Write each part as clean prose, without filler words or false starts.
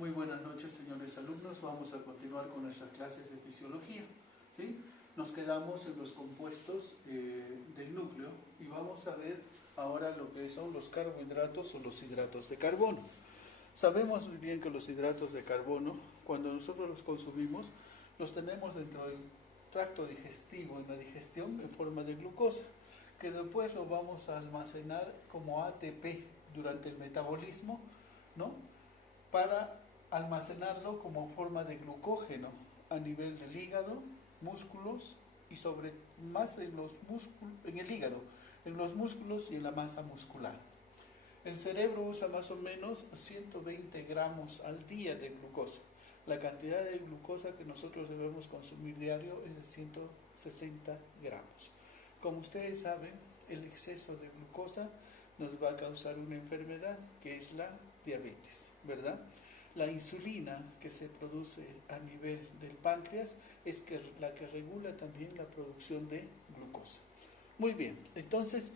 Muy buenas noches, señores alumnos. Vamos a continuar con nuestras clases de fisiología, ¿sí? Nos quedamos en los compuestos del núcleo y vamos a ver ahora lo que son los carbohidratos o los hidratos de carbono. Sabemos muy bien que los hidratos de carbono, cuando nosotros los consumimos, los tenemos dentro del tracto digestivo, en la digestión, en forma de glucosa, que después lo vamos a almacenar como ATP durante el metabolismo, ¿no? Para almacenarlo como forma de glucógeno a nivel del hígado, músculos y sobre más en los músculos, en el hígado, en los músculos y en la masa muscular. El cerebro usa más o menos 120 gramos al día de glucosa. La cantidad de glucosa que nosotros debemos consumir diario es de 160 gramos. Como ustedes saben, el exceso de glucosa nos va a causar una enfermedad que es la diabetes, ¿verdad? La insulina que se produce a nivel del páncreas es la que regula también la producción de glucosa. Muy bien, entonces,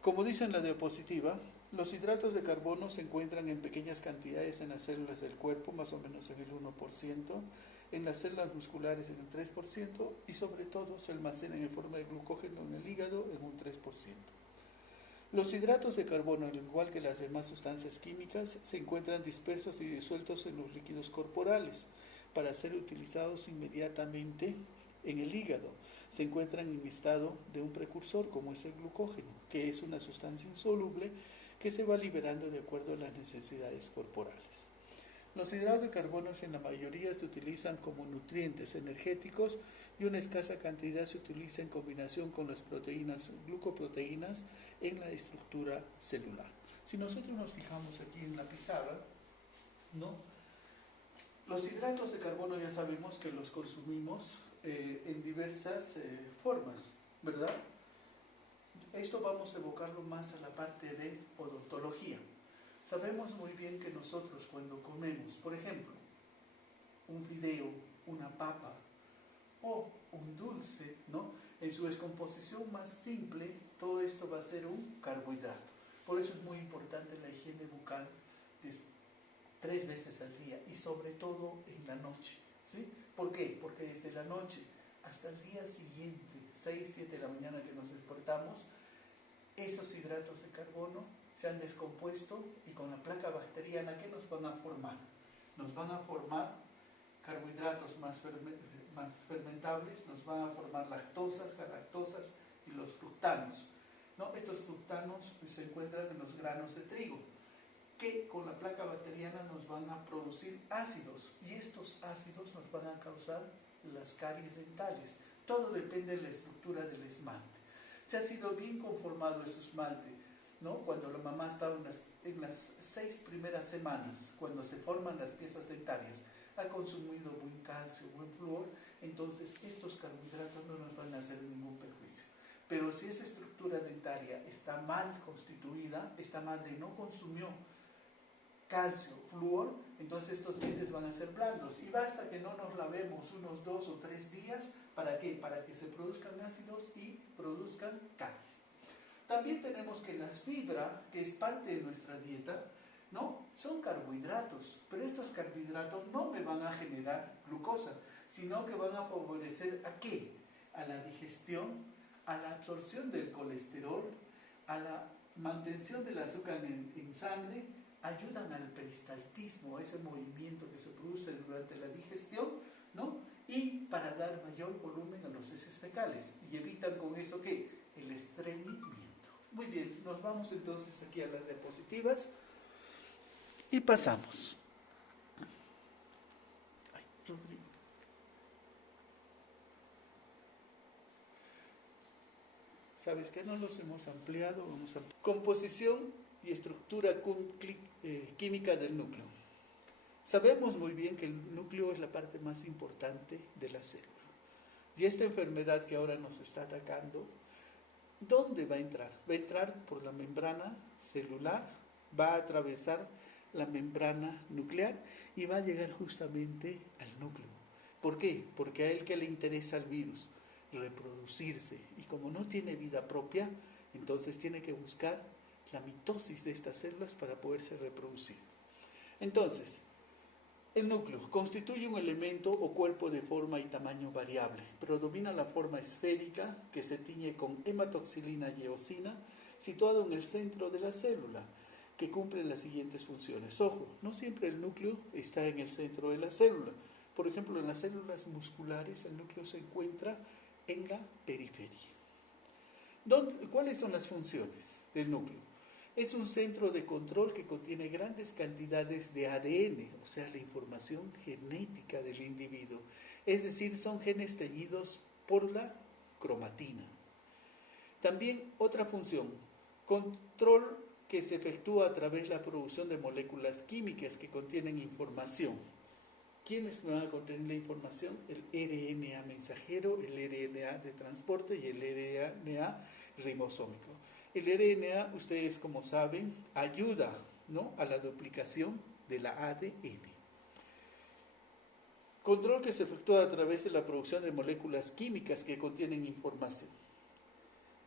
como dice en la diapositiva, los hidratos de carbono se encuentran en pequeñas cantidades en las células del cuerpo, más o menos en el 1%, en las células musculares en el 3% y sobre todo se almacenan en forma de glucógeno en el hígado en un 3%. Los hidratos de carbono, al igual que las demás sustancias químicas, se encuentran dispersos y disueltos en los líquidos corporales para ser utilizados inmediatamente en el hígado. Se encuentran en estado de un precursor como es el glucógeno, que es una sustancia insoluble que se va liberando de acuerdo a las necesidades corporales. Los hidratos de carbono en la mayoría se utilizan como nutrientes energéticos y una escasa cantidad se utiliza en combinación con las proteínas, glucoproteínas, en la estructura celular. Si nosotros nos fijamos aquí en la pizarra, ¿no? Los hidratos de carbono ya sabemos que los consumimos en diversas formas, ¿verdad? Esto vamos a evocarlo más a la parte de odontología. Sabemos muy bien que nosotros cuando comemos, por ejemplo, un fideo, una papa o un dulce, ¿no? En su descomposición más simple, todo esto va a ser un carbohidrato. Por eso es muy importante la higiene bucal 3 veces al día y sobre todo en la noche, ¿sí? ¿Por qué? Porque desde la noche hasta el día siguiente, 6, 7 de la mañana que nos despertamos, esos hidratos de carbono se han descompuesto y con la placa bacteriana, ¿qué nos van a formar? Nos van a formar carbohidratos más fermentables, nos van a formar lactosas, galactosas y los fructanos, ¿no? Estos fructanos se encuentran en los granos de trigo, que con la placa bacteriana nos van a producir ácidos y estos ácidos nos van a causar las caries dentales. Todo depende de la estructura del esmalte. Se ha sido bien conformado ese esmalte, ¿no? Cuando la mamá estaba en las 6 primeras semanas, cuando se forman las piezas dentarias, ha consumido buen calcio, buen flúor, entonces estos carbohidratos no nos van a hacer ningún perjuicio. Pero si esa estructura dentaria está mal constituida, esta madre no consumió calcio, flúor, entonces estos dientes van a ser blandos y basta que no nos lavemos unos 2 o 3 días, ¿para qué? Para que se produzcan ácidos y produzcan caries. También tenemos que las fibras, que es parte de nuestra dieta, ¿no? Son carbohidratos, pero estos carbohidratos no me van a generar glucosa, sino que van a favorecer ¿a qué? A la digestión, a la absorción del colesterol, a la mantención del azúcar en sangre, ayudan al peristaltismo, a ese movimiento que se produce durante la digestión, ¿no? Y para dar mayor volumen a los heces fecales, y evitan con eso ¿qué? El estreñimiento. Muy bien, nos vamos entonces aquí a las diapositivas y pasamos. Ay, Rodrigo. ¿Sabes qué? No los hemos ampliado. Composición y estructura química del núcleo. Sabemos muy bien que el núcleo es la parte más importante de la célula. Y esta enfermedad que ahora nos está atacando, ¿dónde va a entrar? Va a entrar por la membrana celular, va a atravesar la membrana nuclear y va a llegar justamente al núcleo. ¿Por qué? Porque a él que le interesa el virus, reproducirse, y como no tiene vida propia, entonces tiene que buscar la mitosis de estas células para poderse reproducir. Entonces, El núcleo constituye un elemento o cuerpo de forma y tamaño variable. Predomina la forma esférica que se tiñe con hematoxilina y eosina, situado en el centro de la célula, que cumple las siguientes funciones. Ojo, no siempre el núcleo está en el centro de la célula. Por ejemplo, en las células musculares el núcleo se encuentra en la periferia. ¿Cuáles son las funciones del núcleo? Es un centro de control que contiene grandes cantidades de ADN, o sea, la información genética del individuo. Es decir, son genes teñidos por la cromatina. También otra función, control que se efectúa a través de la producción de moléculas químicas que contienen información. ¿Quiénes van a contener la información? El RNA mensajero, el RNA de transporte y el RNA ribosómico. El RNA, ustedes como saben, ayuda, ¿no?, a la duplicación de la ADN. Control que se efectúa a través de la producción de moléculas químicas que contienen información.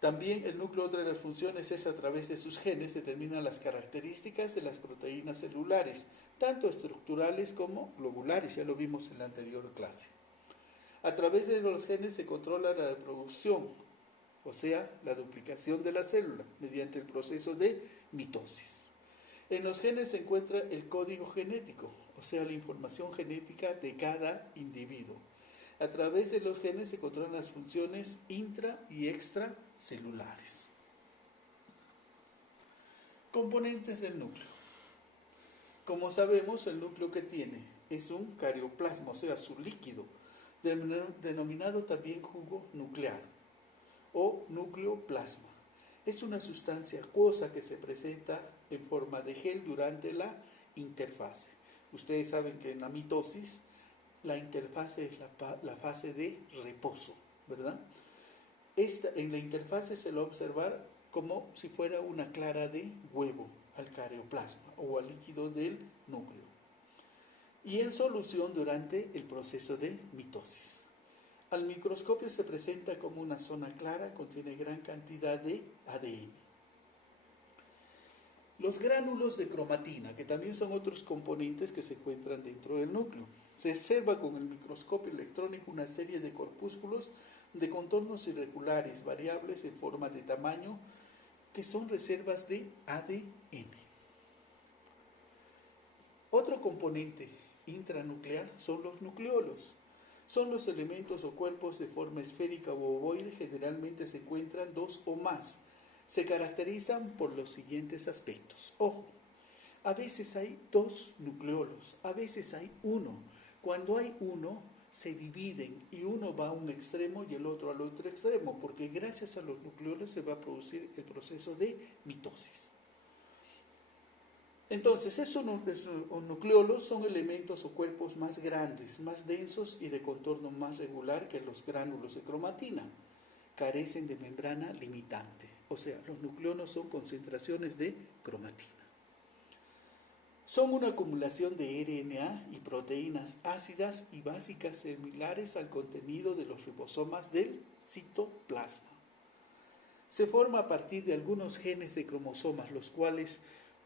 También el núcleo, otra de las funciones es a través de sus genes determina las características de las proteínas celulares, tanto estructurales como globulares, ya lo vimos en la anterior clase. A través de los genes se controla la reproducción, o sea, la duplicación de la célula, mediante el proceso de mitosis. En los genes se encuentra el código genético, o sea, la información genética de cada individuo. A través de los genes se controlan las funciones intra- y extracelulares. Componentes del núcleo. Como sabemos, el núcleo que tiene es un carioplasma, o sea, su líquido, denominado también jugo nuclear o nucleoplasma. Es una sustancia acuosa que se presenta en forma de gel durante la interfase. Ustedes saben que en la mitosis la interfase es la fase de reposo, ¿verdad? En la interfase se lo va a observar como si fuera una clara de huevo al carioplasma o al líquido del núcleo. Y en solución durante el proceso de mitosis. Al microscopio se presenta como una zona clara, contiene gran cantidad de ADN. Los gránulos de cromatina, que también son otros componentes que se encuentran dentro del núcleo. Se observa con el microscopio electrónico una serie de corpúsculos de contornos irregulares, variables en forma de tamaño, que son reservas de ADN. Otro componente intranuclear son los nucleolos. Son los elementos o cuerpos de forma esférica o ovoide, generalmente se encuentran dos o más. Se caracterizan por los siguientes aspectos. Ojo, a veces hay dos nucleolos, a veces hay uno. Cuando hay uno, se dividen y uno va a un extremo y el otro al otro extremo, porque gracias a los nucleolos se va a producir el proceso de mitosis. Entonces, esos nucleolos son elementos o cuerpos más grandes, más densos y de contorno más regular que los gránulos de cromatina. Carecen de membrana limitante, o sea, los nucleolos son concentraciones de cromatina. Son una acumulación de RNA y proteínas ácidas y básicas similares al contenido de los ribosomas del citoplasma. Se forma a partir de algunos genes de cromosomas, los cuales,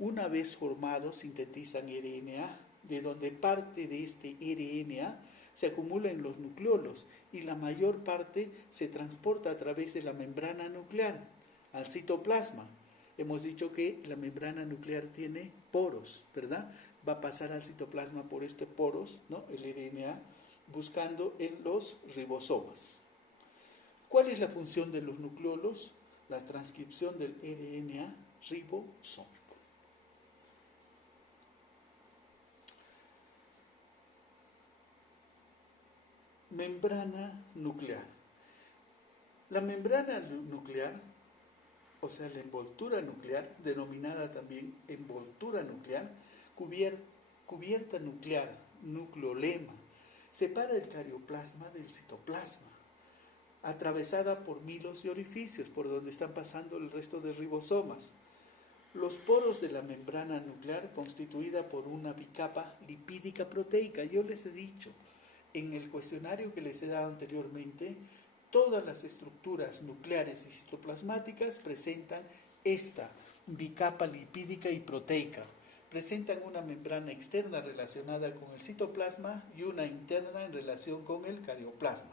una vez formados, sintetizan RNA, de donde parte de este RNA se acumula en los nucleolos y la mayor parte se transporta a través de la membrana nuclear al citoplasma. Hemos dicho que la membrana nuclear tiene poros, ¿verdad? Va a pasar al citoplasma por estos poros, ¿no?, el RNA, buscando en los ribosomas. ¿Cuál es la función de los nucleolos? La transcripción del RNA ribosómico. Membrana nuclear. La membrana nuclear, o sea, la envoltura nuclear, denominada también envoltura nuclear, cubierta nuclear, nucleolema, separa el carioplasma del citoplasma, atravesada por milos y orificios, por donde están pasando el resto de ribosomas. Los poros de la membrana nuclear, constituida por una bicapa lipídica proteica. Yo les he dicho, en el cuestionario que les he dado anteriormente, todas las estructuras nucleares y citoplasmáticas presentan esta bicapa lipídica y proteica. presentan una membrana externa relacionada con el citoplasma y una interna en relación con el carioplasma.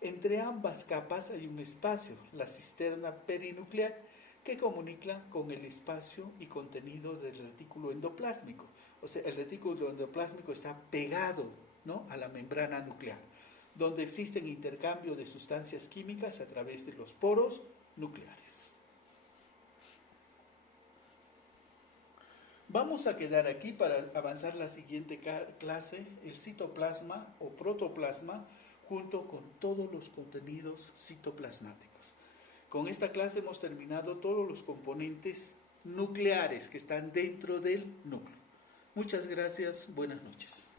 Entre ambas capas hay un espacio, la cisterna perinuclear, que comunica con el espacio y contenido del retículo endoplásmico. O sea, el retículo endoplásmico está pegado, ¿no?, a la membrana nuclear, donde existen intercambio de sustancias químicas a través de los poros nucleares. Vamos a quedar aquí para avanzar la siguiente clase, el citoplasma o protoplasma, junto con todos los contenidos citoplasmáticos. Con esta clase hemos terminado todos los componentes nucleares que están dentro del núcleo. Muchas gracias, buenas noches.